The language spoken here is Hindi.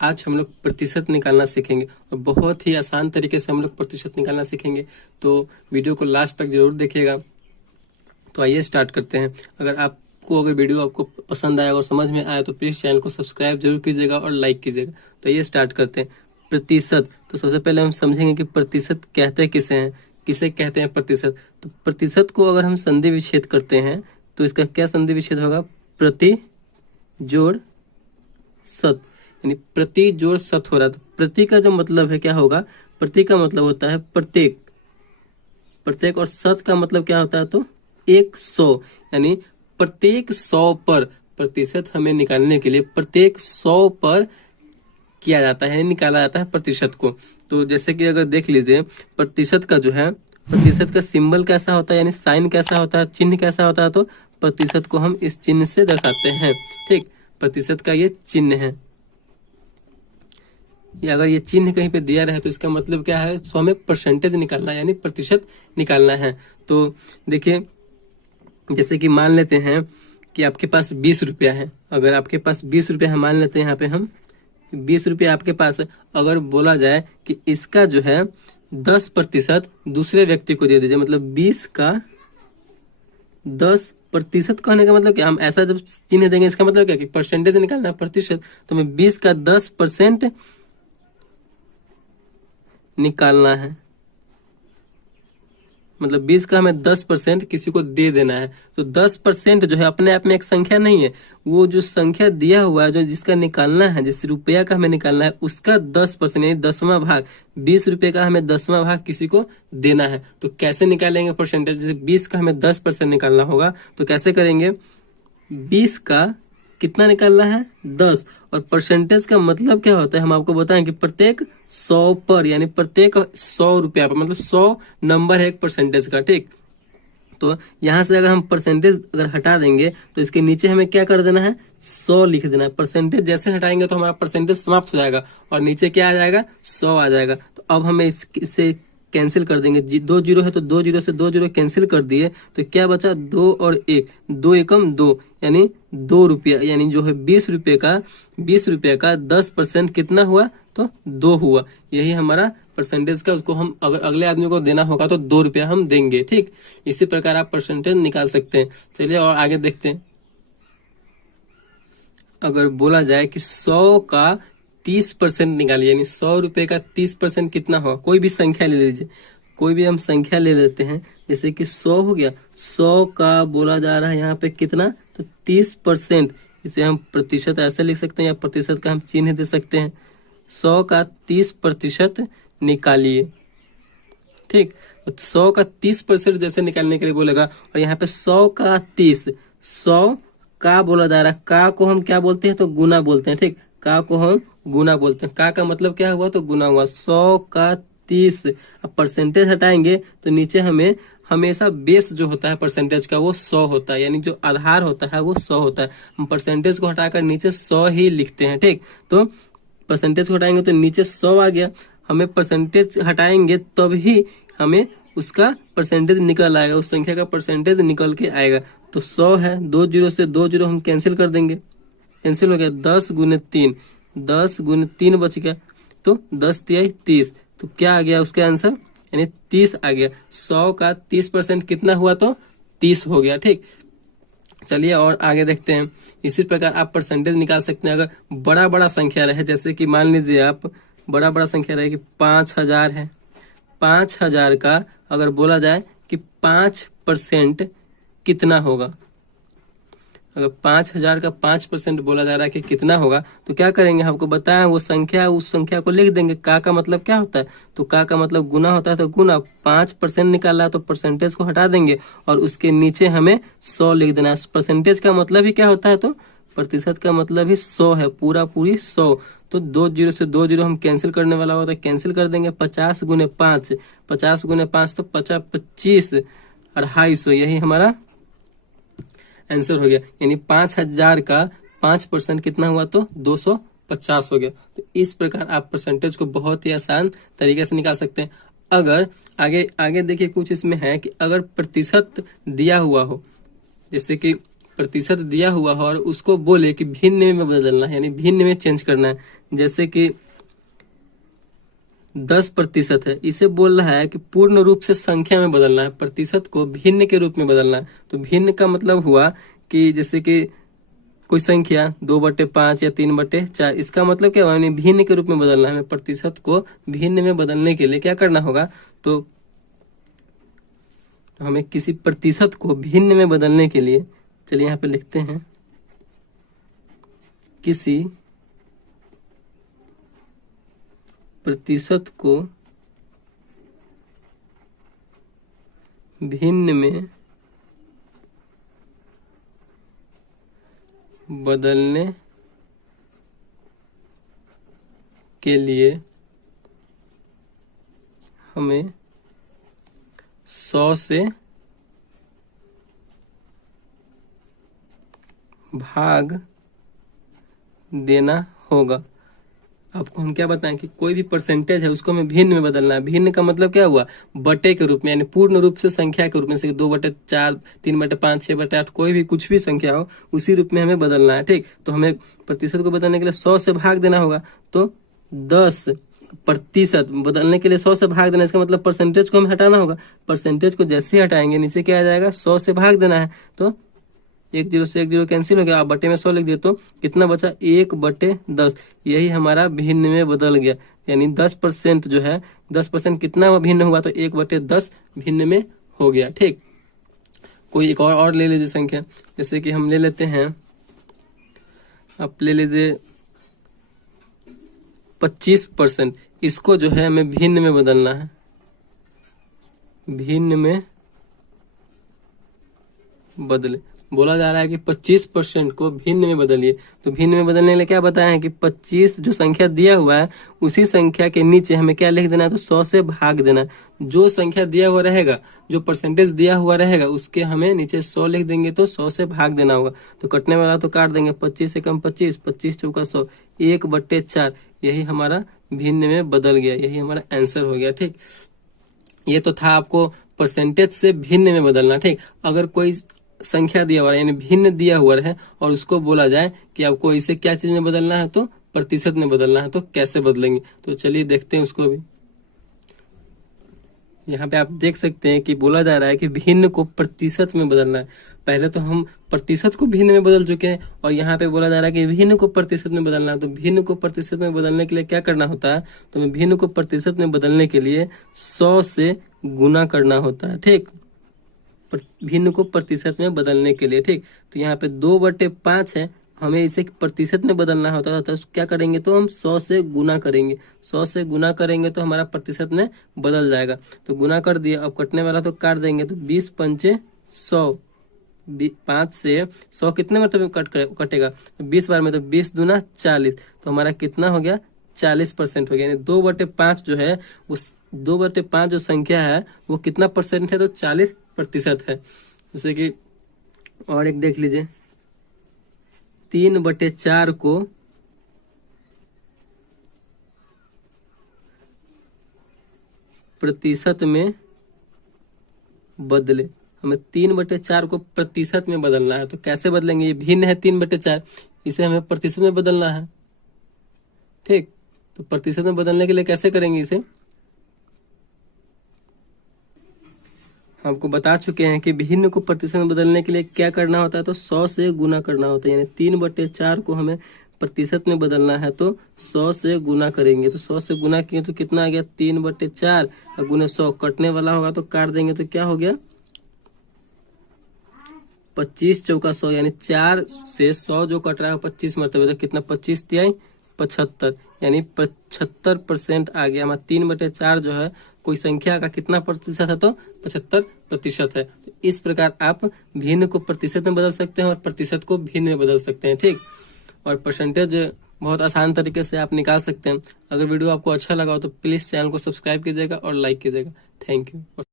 आज हम लोग प्रतिशत निकालना सीखेंगे और बहुत ही आसान तरीके से हम लोग प्रतिशत निकालना सीखेंगे। तो वीडियो को लास्ट तक जरूर देखिएगा। तो आइए स्टार्ट करते हैं। अगर वीडियो आपको पसंद आया और समझ में आया तो प्लीज़ चैनल को सब्सक्राइब जरूर कीजिएगा और लाइक कीजिएगा। तो आइए स्टार्ट करते हैं। प्रतिशत, तो सबसे पहले हम समझेंगे कि प्रतिशत कहते किसे हैं, किसे कहते हैं प्रतिशत। तो प्रतिशत को अगर हम संधि विच्छेद करते हैं तो इसका क्या संधि विच्छेद होगा, प्रति जोड़ शत, यानी प्रति जोड़ शत हो रहा है। तो प्रति का जो मतलब है क्या होगा, प्रति का मतलब होता है प्रत्येक, प्रत्येक, और शत का मतलब क्या होता है, तो 100, यानी प्रत्येक 100 पर प्रतिशत हमें निकालने के लिए प्रत्येक 100 पर किया जाता है, निकाला जाता है प्रतिशत को। तो जैसे कि अगर देख लीजिए प्रतिशत का जो है, प्रतिशत का सिंबल कैसा होता है, यानी साइन कैसा होता है, चिन्ह कैसा होता है, तो प्रतिशत को हम इस चिन्ह से दर्शाते हैं। ठीक, प्रतिशत का ये चिन्ह है। या अगर ये चिन्ह कहीं पे दिया रहे तो इसका मतलब क्या है, तो हमें परसेंटेज निकालना है, यानी प्रतिशत निकालना है। तो देखिए, जैसे कि मान लेते हैं कि आपके पास 20 रुपया है। अगर आपके पास 20 रुपया है, मान लेते हैं यहाँ पे हम 20 रुपया आपके पास है। अगर बोला जाए कि इसका जो है 10% दूसरे व्यक्ति को दे दीजिए, मतलब 20 का 10% कहने का मतलब क्या, हम ऐसा जब चिन्ह देंगे इसका मतलब क्या कि परसेंटेज निकालना है, प्रतिशत। तो हमें 20 का 10% निकालना है, मतलब 20 का हमें 10% किसी को दे देना है। तो 10% जो है अपने आप में एक संख्या नहीं है, वो जो संख्या दिया हुआ है, जो जिसका निकालना है, जिस रुपया का हमें निकालना है, उसका 10% यानी 10वां भाग, 20 रुपये का हमें 10वां भाग किसी को देना है। तो कैसे निकालेंगे परसेंटेज, जैसे 20 का हमें 10% निकालना होगा तो कैसे करेंगे, 20 का कितना निकालना है, 10, और परसेंटेज का मतलब क्या होता है, हम आपको बताएं कि प्रत्येक 100 पर, यानी प्रत्येक 100 रुपया पर, मतलब 100 नंबर है एक परसेंटेज का। ठीक, तो यहाँ से अगर हम परसेंटेज अगर हटा देंगे तो इसके नीचे हमें क्या कर देना है, 100 लिख देना है। परसेंटेज जैसे हटाएंगे तो हमारा परसेंटेज समाप्त हो जाएगा और नीचे क्या आ जाएगा, 100 आ जाएगा। तो अब हमें इससे कैंसिल कर देंगे, 2 जीरो है तो 2 जीरो से 2 जीरो कैंसिल कर दिए तो क्या बचा, 2 और 1, 2 एकम 2, यानी 2 रुपया, यानी जो है 20 रुपये का 10% कितना हुआ, तो 2 हुआ। यही हमारा परसेंटेज का, उसको हम अगर अगले आदमी को देना होगा तो 2 रुपया हम देंगे। ठीक, इसी प्रकार आप परसेंटेज निकाल सकते हैं। चलिए और आगे देखते हैं। अगर बोला जाए कि 100 का 30% निकालिए, यानी 100 रुपये का 30% कितना होगा, कोई भी संख्या ले लीजिए, कोई भी हम संख्या ले लेते हैं, जैसे कि 100 हो गया। 100 का बोला जा रहा है यहाँ पे कितना, तो 30%, इसे हम प्रतिशत ऐसे लिख सकते हैं या प्रतिशत का हम चिन्ह दे सकते हैं। 100 का 30% निकालिए। ठीक, तो 100 का 30% जैसे निकालने के लिए बोलेगा, और यहाँ पे 100 का 30, 100 का बोला जा रहा है, का को हम क्या बोलते हैं, तो गुना बोलते हैं। ठीक, का को हम गुना बोलते हैं, का मतलब क्या हुआ, तो गुना हुआ। 100 का 30, अब परसेंटेज हटाएंगे तो नीचे हमें हमेशा बेस जो होता है परसेंटेज का वो 100 होता है, यानी जो आधार होता है वो 100 होता है। हम परसेंटेज को हटाकर नीचे 100 ही लिखते हैं। ठीक, तो परसेंटेज को हटाएंगे तो नीचे 100 आ गया। हमें परसेंटेज हटाएंगे तभी हमें उसका परसेंटेज निकल आएगा, उस संख्या का परसेंटेज निकल के आएगा। तो 100 है, 2 जीरो से 2 जीरो हम कैंसिल कर देंगे, कैंसिल हो गया। 10 गुने 3, 10 गुने 3 बच गया, तो 10 तिहाई 30, तो क्या आ गया उसका आंसर, यानी 30 आ गया। 100 का 30% कितना हुआ, तो 30 हो गया। ठीक, चलिए और आगे देखते हैं। इसी प्रकार आप परसेंटेज निकाल सकते हैं। अगर बड़ा बड़ा संख्या रहे, जैसे कि मान लीजिए आप बड़ा संख्या रहे कि 5000 है, 5000 का अगर बोला जाए कि 5% कितना होगा, अगर 5000 का 5% बोला जा रहा है कि कितना होगा, तो क्या करेंगे, आपको बताया वो संख्या, उस संख्या को लिख देंगे। का मतलब क्या होता है, तो का मतलब गुना होता है, तो गुना 5% निकाला है तो परसेंटेज को हटा देंगे और उसके नीचे हमें 100 लिख देना है। परसेंटेज का मतलब ही क्या होता है, तो प्रतिशत का मतलब ही 100 है, पूरी 100। तो 2 जीरो से 2 जीरो हम कैंसिल करने वाला होता है, कैंसिल कर देंगे। 50 गुने 5, 50 गुने 5 तो 50, 25, 250, यही हमारा आंसर हो गया। यानी 5000 का 5% कितना हुआ, तो 250 हो गया। तो इस प्रकार आप परसेंटेज को बहुत ही आसान तरीके से निकाल सकते हैं। अगर आगे देखिए कुछ इसमें है कि अगर प्रतिशत दिया हुआ हो, जैसे कि प्रतिशत दिया हुआ हो और उसको बोले कि भिन्न में बदलना है, यानी भिन्न में चेंज करना है। जैसे कि 10% है, इसे बोल रहा है कि पूर्ण रूप से संख्या में बदलना है, प्रतिशत को भिन्न के रूप में बदलना है। तो भिन्न का मतलब हुआ कि जैसे कि कोई संख्या 2/5 या 3/4, इसका मतलब क्या हुआ, यानी भिन्न के रूप में बदलना है। हमें प्रतिशत को भिन्न में बदलने के लिए क्या करना होगा, तो हमें किसी प्रतिशत को भिन्न में बदलने के लिए, चलिए यहाँ पे लिखते हैं, किसी प्रतिशत को भिन्न में बदलने के लिए हमें 100 से भाग देना होगा। आपको हम क्या बताएं कि कोई भी परसेंटेज है उसको हमें भिन्न में बदलना है। भिन्न का मतलब क्या हुआ, बटे के रूप में, यानी पूर्ण रूप से संख्या के रूप में, जैसे 2/4, 3/5, 6/8, कोई भी कुछ भी संख्या हो उसी रूप में हमें बदलना है। ठीक, तो हमें प्रतिशत को बदलने के लिए 100 से भाग देना होगा। तो 10% बदलने के लिए 100 से भाग देना, इसका मतलब परसेंटेज को हमें हटाना होगा। परसेंटेज को जैसे ही हटाएंगे नीचे क्या आ जाएगा, 100 से भाग देना है। तो 1 0 से 1 0 कैंसिल हो गया, आप बटे में 100 लिख दिए तो कितना बचा, 1/10। यही हमारा भिन्न में बदल गया, यानी 10% जो है, 10% कितना भिन्न हुआ, तो 1/10 भिन्न में हो गया। ठीक, कोई एक और ले लीजिए संख्या, जैसे कि हम ले लेते हैं, आप ले लीजिए 25%, इसको जो है हमें भिन्न में बदलना है, भिन्न में बदले। बोला जा रहा है कि 25% को भिन्न में बदलिए। तो भिन्न में बदलने के लिए क्या बताया है कि 25 जो संख्या दिया हुआ है उसी संख्या के नीचे हमें क्या लिख देना है, तो 100 से भाग देना है। जो संख्या दिया हुआ रहेगा, जो परसेंटेज दिया हुआ रहेगा, उसके हमें नीचे 100 लिख देंगे, तो 100 से भाग देना होगा। तो कटने वाला तो काट देंगे, 25 से कम 25, 25 चौका 100, 1/4। यही हमारा भिन्न में बदल गया, यही हमारा आंसर हो गया। ठीक, ये तो था आपको परसेंटेज से भिन्न में बदलना। ठीक, अगर कोई संख्या दिया हुआ है, यानी भिन्न दिया हुआ है, और उसको बोला जाए कि आपको इसे क्या चीज में बदलना है, तो प्रतिशत में बदलना है, तो कैसे बदलेंगे, तो चलिए देखते हैं उसको भी। यहाँ पे आप देख सकते हैं कि बोला जा रहा है कि भिन्न को प्रतिशत में बदलना है। पहले तो हम प्रतिशत को भिन्न में बदल चुके हैं, और यहाँ पे बोला जा रहा है कि भिन्न को प्रतिशत में बदलना है। तो भिन्न को प्रतिशत में बदलने के लिए क्या करना होता है, तो हमें भिन्न को प्रतिशत में बदलने के लिए 100 से गुना करना होता है। ठीक, भिन्न को प्रतिशत में बदलने के लिए। ठीक, तो यहाँ पे 2/5 है, हमें इसे प्रतिशत में बदलना होता है, तो क्या करेंगे, तो हम 100 से गुना करेंगे। 100 से गुना करेंगे तो हमारा प्रतिशत में बदल जाएगा। तो गुना कर दिया, अब कटने वाला तो काट देंगे, तो 20 पंचे 100, 5 से 100 कितने मतलब कटेगा, तो 20 बार में, तो 20 दूना 40, तो हमारा कितना हो गया, 40% हो गया। यानी 2/5 जो है, उस 2/5 जो संख्या है वो कितना परसेंट है, तो 40% है। जैसे कि और एक देख लीजिए, 3/4 को प्रतिशत में बदले। हमें 3/4 को प्रतिशत में बदलना है, तो कैसे बदलेंगे, ये भिन्न है 3/4, इसे हमें प्रतिशत में बदलना है। ठीक, तो प्रतिशत में बदलने के लिए कैसे करेंगे, इसे आपको बता चुके हैं कि भिन्न को प्रतिशत में बदलने के लिए क्या करना होता है, तो 100 से गुना करना होता है। यानी 3/4 को हमें प्रतिशत में बदलना है, तो 100 से गुना करेंगे। तो 100 से गुना किए तो कितना आ गया, 3/4 और गुना 100, कटने वाला होगा तो काट देंगे, तो क्या हो गया, 25 चौका 100, यानी 4 से 100 जो कट रहा है 25 मरतबे, तो कितना, 25 तिहाई 75, यानी 75% आ गया हमारा। 3/4 जो है कोई संख्या का कितना प्रतिशत है, तो 75% है। तो इस प्रकार आप भिन्न को प्रतिशत में बदल सकते हैं और प्रतिशत को भिन्न में बदल सकते हैं। ठीक, और परसेंटेज बहुत आसान तरीके से आप निकाल सकते हैं। अगर वीडियो आपको अच्छा लगा हो तो प्लीज चैनल को सब्सक्राइब कीजिएगा और लाइक कीजिएगा। Thank you.